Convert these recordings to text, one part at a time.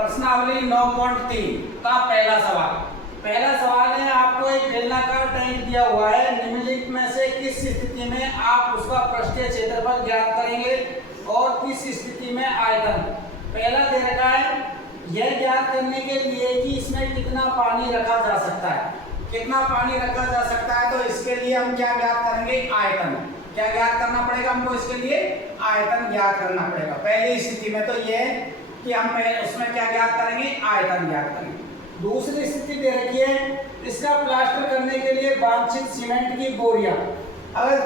प्रश्नावली 9.3 का पहला सवाल। पहला सवाल है, आपको एक बेलनाकार टैंक दिया हुआ है, निम्नलिखित में से किस स्थिति में आप उसका पृष्ठीय क्षेत्रफल ज्ञात करेंगे और किस स्थिति में आयतन। पहला दे रखा है, यह ज्ञात करने के लिए कि इसमें कितना पानी रखा जा सकता है। कितना पानी रखा जा सकता है, तो इसके लिए हम क्या ज्ञात करेंगे, आयतन। क्या ज्ञात करना पड़ेगा हमको, इसके लिए आयतन ज्ञात करना पड़ेगा। पहली स्थिति में तो यह कि हम उसमें क्या ज्ञात करेंगे, आयतन ज्ञात करेंगे। दूसरी स्थिति दे रखी है, इसका प्लास्टर करने के लिए वांछित सीमेंट की बोरियां। अगर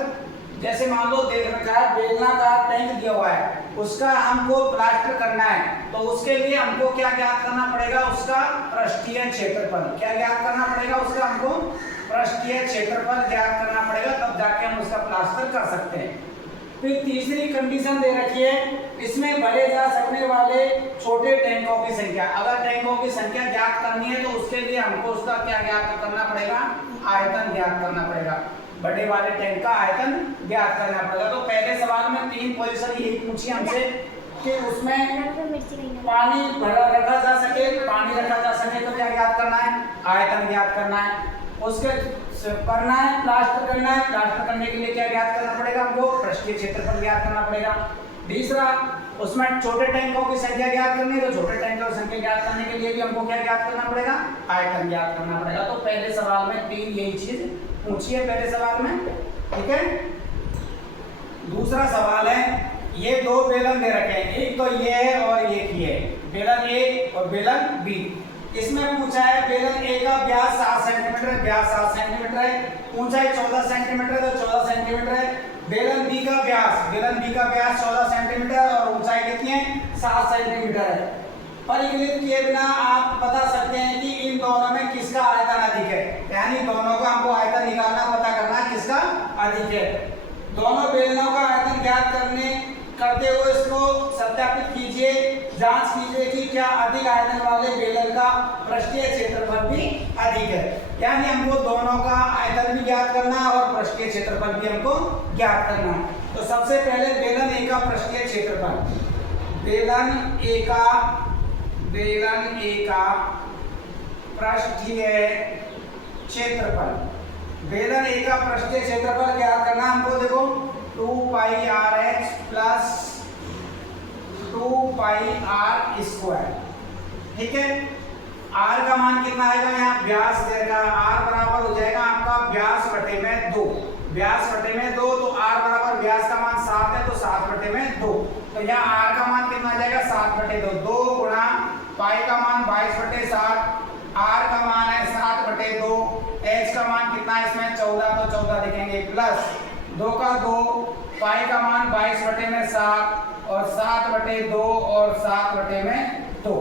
जैसे मान लो देख रखा है बेलनाकार टैंक दिया हुआ है, उसका हमको प्लास्टर करना है, तो उसके लिए हमको क्या ज्ञात करना पड़ेगा, उसका पृष्ठीय क्षेत्रफल। क्या ज्ञात करना पड़ेगा, उसका हमको पृष्ठीय क्षेत्रफल ज्ञात करना पड़ेगा, तब जाके हम उसका प्लास्टर कर सकते हैं। फिर तीसरी कंडीशन दे रखी है, इसमें भरे जा सकने वाले छोटे टैंकों की संख्या। अगर टैंकों की संख्या ज्ञात करनी है तो उसके लिए हमको उसका क्या ज्ञात करना पड़ेगा, आयतन ज्ञात करना पड़ेगा। बड़े वाले टैंक का आयतन ज्ञात करना पड़ेगा। तो पहले सवाल में 3 पोजीशन यही पूछी हमसे कि उसमें पानी भरा रखा जा सके, पानी रखा जा सके तो क्या ज्ञात करना है, आयतन ज्ञात करना है। उसके करना है प्लास्टर करना है, प्लास्टर करने के लिए क्या ज्ञात करना पड़ेगा, हमको पृष्ठीय क्षेत्रफल ज्ञात करना पड़ेगा। तीसरा, उसमें छोटे टैंकों की संख्या ज्ञात करनी है, तो छोटे टैंकों की संख्या ज्ञात करने के लिए भी हमको क्या ज्ञात करना पड़ेगा, आयतन ज्ञात करना पड़ेगा। तो पहले सवाल में 3 यही चीज पूछी है पहले सवाल में, ठीक है। दूसरा सवाल है, ये 2 बेलन दे रखे हैं, एक तो ये है और एक ये है, बेलन ए और बेलन बी। इसमें पूछा है बेलन ए का व्यास 7 सेंटीमीटर है, व्यास 7 सेंटीमीटर है, ऊंचाई 14 सेंटीमीटर है, तो 14 सेंटीमीटर है। बेलन बी का व्यास 14 सेंटीमीटर और ऊंचाई कितनी है, 7 सेंटीमीटर है। परिकलित किए बिना आप बता सकते हैं कि इन दोनों में किसका आयतन अधिक है, यानी दोनों का हमको आयतन निकालना, पता करना किसका अधिक है। दोनों बेलनों का आयतन ज्ञात करते हुए इसको सत्यापित कीजिए, जांच कीजिए कि क्या अधिक आयतन वाले बेलन का पृष्ठीय क्षेत्रफल भी अधिक है। यानी हमको दोनों का आयतन भी ज्ञात करना है और पृष्ठीय क्षेत्रफल भी हमको ज्ञात करना है। तो सबसे पहले बेलन ए का पृष्ठीय क्षेत्रफल, बेलन ए का पृष्ठीय क्षेत्रफल, बेलन ए का पृष्ठीय क्षेत्रफल ज्ञात करना हमको। देखो 2 pi r h plus 2 pi r square, ठीक है। आर का मान कितना आएगा, यहाँ व्यास देगा, आर बराबर हो जाएगा आपका व्यास बटे में 2, व्यास बटे में 2, तो आर बराबर व्यास का मान 7 है, तो 7 बटे में 2, तो यहाँ आर का मान कितना आ जाएगा, 7 बटे 2, 2 गुणा पाई का मान 22 बटे 7, आर का मान है 7 बटे 2, एच का मान कितना है इसमें 14, तो 14 लिखेंगे, प्लस 2 का 2, पाई का मान 22 बटे में 7 और 7 बटे 2 और 7 बटे में 2,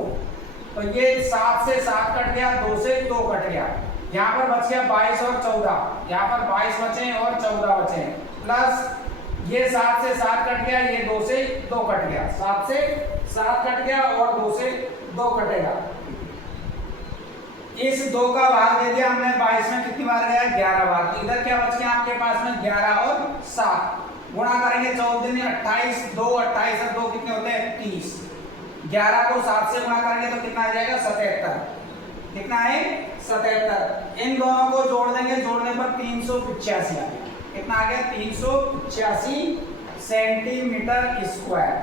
तो ये 7 से 7 कट गया, 2 से 2 कट गया, यहाँ पर बच गया 22 और 14, यहाँ पर 22 बचे और 14 बचे, प्लस ये 7 से 7 कट गया, ये 2 से 2 कट गया, 7 से 7 कट गया और 2 से 2 कटेगा। इस 2 का भाग दे दिया हमने, 22 में कितनी बार गया, 11 बार, तो इधर क्या बच गया आपके पास में 11 और 7, गुणा करेंगे 14 में 28, 2 28 और 2 कितने होते हैं 30, 11 को 7 से गुणा करेंगे तो कितना आ जाएगा 77, कितना है 77। इन दोनों को जोड़ देंगे, जोड़ने पर 385 आ गया, कितना आ गया 385 सेंटीमीटर स्क्वायर।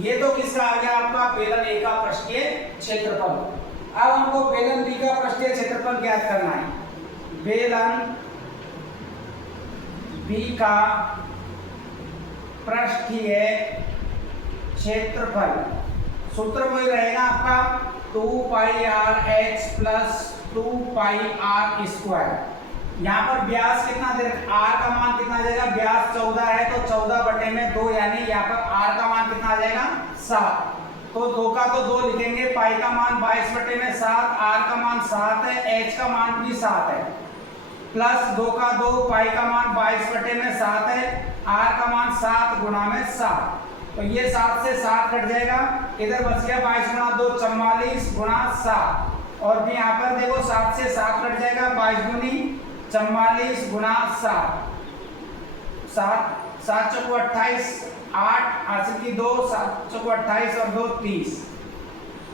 ये तो किसका आ गया आपका बेलन ए का पृष्ठीय क्षेत्रफल। अब हमको बेलन बी का पृष्ठीय क्षेत्रफल ज्ञात करना है। बेलन बी का पृष्ठीय क्षेत्रफल, सूत्र वही रहेगा आपका 2 pi r h plus 2 pi r square. यहाँ पर व्यास कितना दे रखा, आर का मान कितना आ जाएगा, व्यास 14 है, तो 14 बटे में 2, यानी यहाँ पर आर का मान कितना आ जाएगा 7, तो 2 का तो 2 लिखेंगे, पाई का मान 22 बटे में 7, आर का मान 7 है, एच का मान भी 7 है, प्लस 2 का 2, पाई का मान 22 बटे में 7 है, आर का मान 7 गुणा में 7, तो ये 7 से 7 कट जाएगा, इधर बच गया 22 गुणा 2 44 गुणा 7, और भी यहाँ पर देखो 7 से 7 कट जाएगा, 22 गुनी 44 गुणा 7, 7 चौको 28, 8 हासिल की 2, 7 चौको 28 और 2 30,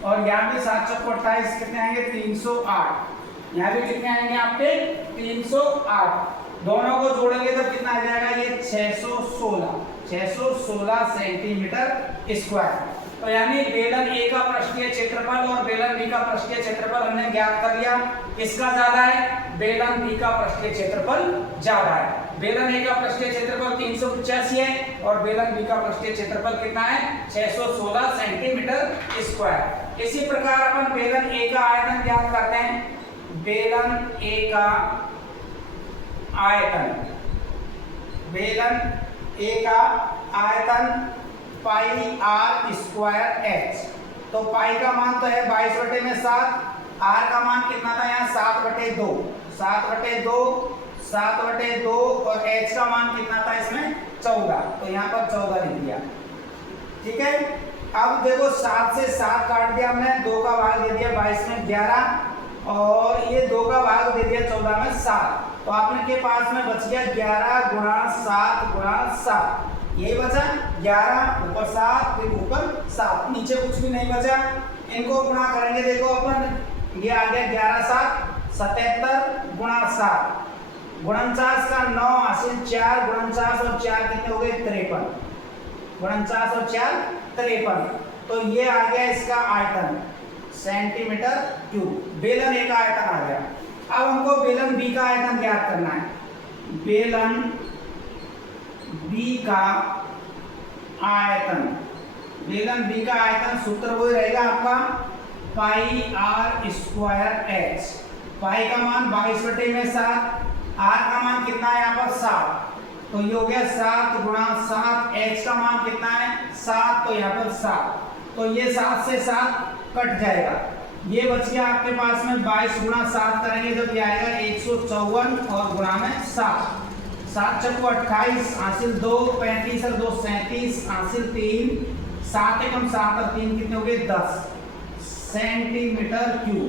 और यहाँ भी 7 चौको 28 कितने आएंगे 308। यहाँ भी कितने आएंगे आपके 308। दोनों को जोड़ेंगे तो कितना आ जाएगा ये 616 सेंटीमीटर स्क्वायर। तो यानी बेलन ए का पृष्ठीय क्षेत्रफल और बेलन बी का पृष्ठीय क्षेत्रफल हमने ज्ञात कर लिया। किसका ज्यादा है? बेलन बी का पृष्ठीय क्षेत्रफल ज्यादा है। बेलन ए का पृष्ठीय क्षेत्रफल 385 है और बेलन बी का पृष्ठीय क्षेत्रफल कितना है 616 सेंटीमीटर स्क्वायर। इसी प्रकार अपन बेलन ए का आयतन ज्ञात करते हैं। बेलन ए का आयतन, बेलन ए का आयतन पाई आर स्क्वायर एच। तो पाई का मान तो है 22/7, आर का मान कितना था यहाँ 7/2, 7/2 और एच का मान कितना था इसमें 14, तो यहाँ पर 14 लिख दिया। ठीक है, अब देखो 7 से 7 काट दिया हमने, 2 का भाग दे दिया 22 में 11 और ये 2 का भाग दे दिया 14 में 7, तो आपने के पास में बच गया 11 गुणा 7 गुणा 7। यही बचा 11 ऊपर 7 फिर ऊपर 7, नीचे कुछ भी नहीं बचा। इनको गुणा करेंगे, देखो अपन ये आ गया 11 7 77 गुणा 7, 49 का 9 हासिल 4, 49 और 4 कितने हो गए 53, 49 और 4 53। तो ये आ गया इसका आयतन सेंटीमीटर क्यूब। बेलन ए का आयतन आ गया। अब हमको बेलन बी का आयतन ज्ञात करना है। बेलन बी का आयतन, बेलन बी का आयतन सूत्र वही रहेगा आपका पाई आर स्क्वायर एच। पाई का मान 22/7, आर का मान कितना है यहाँ पर 7, तो ये हो गया 7 गुणा 7, एच का मान कितना है 7, तो यहाँ पर 7, तो ये 7 से 7 कट जाएगा। ये बच गया आपके पास में 22 गुणा 7 करेंगे तो क्या आएगा 154 और गुणा में 7, 7 चौको 28 हासिल 2, 35 और 2 37 हासिल 3, 7 एकम 7 और 3 कितने हो गए 10 सेंटीमीटर क्यूब।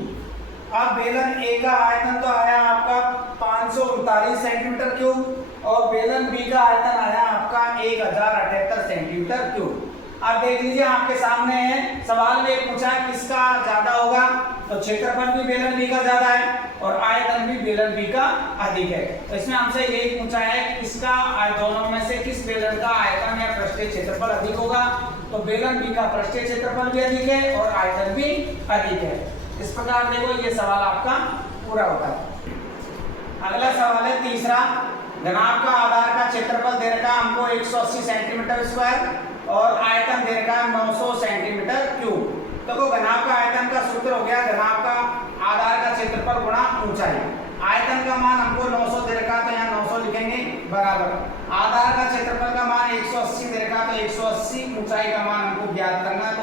अब बेलन ए का आयतन तो आया आपका 539 सेंटीमीटर क्यूब और बेलन बी का आयतन आया आपका 1078 सेंटीमीटर क्यूब। अब देख लीजिए आपके सामने है, सवाल में पूछा है किसका ज्यादा होगा, तो क्षेत्रफल भी बेलन बी का ज्यादा है और आयतन भी बेलन बी का अधिक है। तो इसमें हमसे यही पूछा है कि किसका दोनों में से किस बेलन का आयतन या पृष्ठीय क्षेत्रफल अधिक होगा, तो बेलन बी का पृष्ठीय क्षेत्रफल भी अधिक है और आयतन भी अधिक है। इस प्रकार देखो ये सवाल आपका पूरा होता है। अगला सवाल है तीसरा, घनाभ का आधार का क्षेत्रफल दे रखा हमको 180 सेंटीमीटर स्क्वायर और आयतन दे रखा 900 सेंटीमीटर क्यूब। तो घनाभ का आयतन का सूत्र हो गया घनाभ का आधार का क्षेत्रफल गुणा ऊंचाई। आयतन का मान हमको 900 दे रखा, तो यहाँ 900 लिखेंगे बराबर आधार का क्षेत्रफल का मान 180 दे रखा, तो 180, ऊंचाई का मान हमको ज्ञात करना है, तो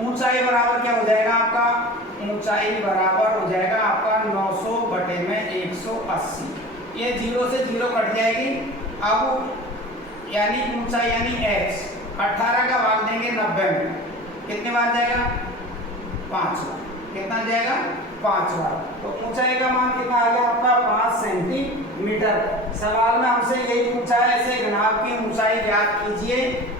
ऊंचाई बराबर क्या हो जाएगा आपका, ऊंचाई बराबर हो जाएगा आपका 900 बटे में 180। ये 0 से 0 कट जाएगी। अब यानी ऊंचाई यानी h 18 का भाग देंगे 90 में, कितने बार जाएगा 5 बार, कितना जाएगा 5 बार। तो ऊंचाई का मान कितना आ गया आपका 5 सेंटीमीटर। सवाल में हमसे यही पूछा है, ऐसे घनाभ की ऊंचाई ज्ञात कीजिए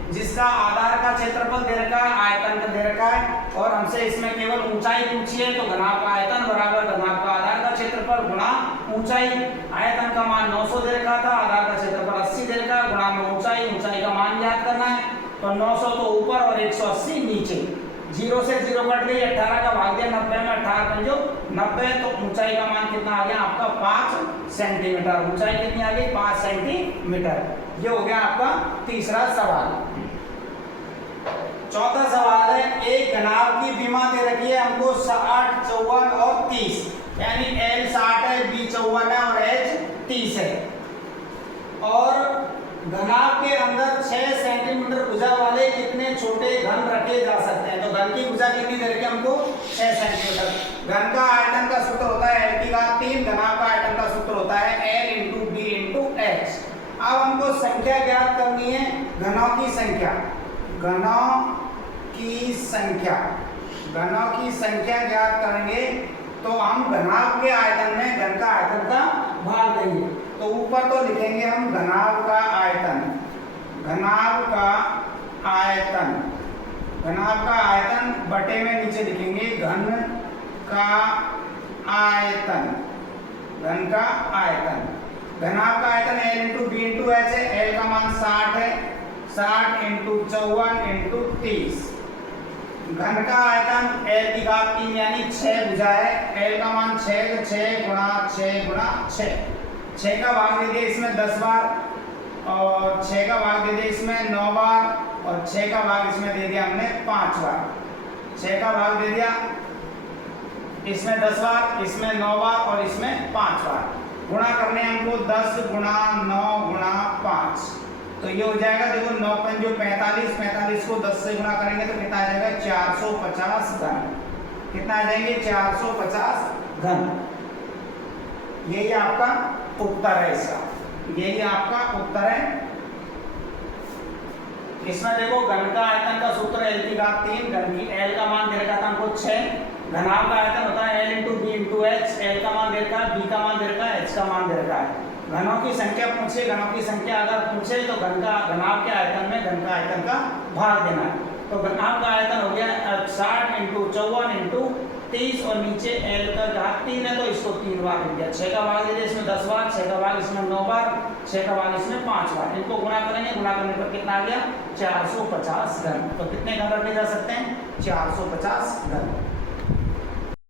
जिसका आधार का क्षेत्रफल दे रखा है, आयतन का दे रखा है और हमसे इसमें केवल ऊंचाई पूछी है। तो घनाभ का आयतन बराबर घनाभ का आधार का क्षेत्रफल गुणा ऊंचाई। आयतन का मान 900 दे रखा था, आधार का क्षेत्रफल 80 दे रखा, गुणा में ऊंचाई का मान ज्ञात करना है। तो 900 तो ऊपर और 180 नीचे, 0 से 0 कट गई, 18 का भाग दिया 90 में, 18 पंजो 90, तो ऊंचाई का मान कितना आ गया आपका 5 सेंटीमीटर। ऊंचाई कितनी आ गई 5 सेंटीमीटर। ये हो गया आपका तीसरा सवाल। चौथा सवाल है, एक घनाभ की विमा दे रखी है हमको 60, 54 और 30, यानी L 60 है, B 54 है और H 30 है और घनाभ के अंदर 6 सेंटीमीटर भुजा वाले कितने छोटे घन रखे जा सकते हैं। तो घन की भुजा कितनी दे रखी है हमको 6 सेंटीमीटर। घन का आयतन का सूत्र होता है L की घात 3, घनाभ का आयतन का सूत्र होता है L × B × H। अब हमको संख्या ज्ञात करनी है, घनों की संख्या, घनों की संख्या ज्ञात करेंगे तो हम घनाभ के आयतन में घन का आयतन का भाग देंगे। तो ऊपर तो लिखेंगे हम घनाभ का आयतन, घनाभ का आयतन बटे में नीचे लिखेंगे घन का आयतन, घन का आयतन। घनाभ का आयतन L into B into H है। L का मान 60 है, 60 इंटू 54 इंटू 30। घन का आयतन L की घात 3 यानी 6 भुजा है। L का मान 6 तो 6 गुणा 6 गुणा 6। 6 का भाग दे दिया इसमें 10 बार और 6 का भाग दे दिया इसमें 9 बार और 6 का भाग इसमें दे दिया हमने 5 बार। 6 का भाग दे दिया इसमें 10 बार, इसमें 9 बार और इसमें 5 बार। गुणा करने हमको 10 गुणा 9 गुणा 5, तो ये हो जाएगा देखो 9 पंजो 45, 45 को 10 से गुणा करेंगे तो कितना आ जाएगा 450 घन। कितना आ जाएंगे 450 घन। यही आपका उत्तर है इसका, यही आपका उत्तर है। इसमें देखो घन का आयतन का सूत्र L की घात 3, घन की L का मान दे रखा था हमको 6, घनाभ का आयतन होता है L into B into H. L का मान दे रखा है, B का मान दे रखा है, H का मान दे रखा है। घनों की संख्या पूछे, घनों की संख्या अगर पूछे तो घनाभ के आयतन में घन का आयतन का भाग देना है। तो घनाभ का आयतन हो गया 60 इंटू 54 इंटू 30 और नीचे L का घात 3 है तो इसको 3 बार लिख दिया। 6 का भाग दे दिया इसमें 10 बार, 6 का भाग इसमें 9 बार, 6 का भाग इसमें 5 बार। इनको गुणा करेंगे, गुणा करने पर कितना आ गया 450 घन। तो कितने घन रखे जा सकते हैं 450 घन।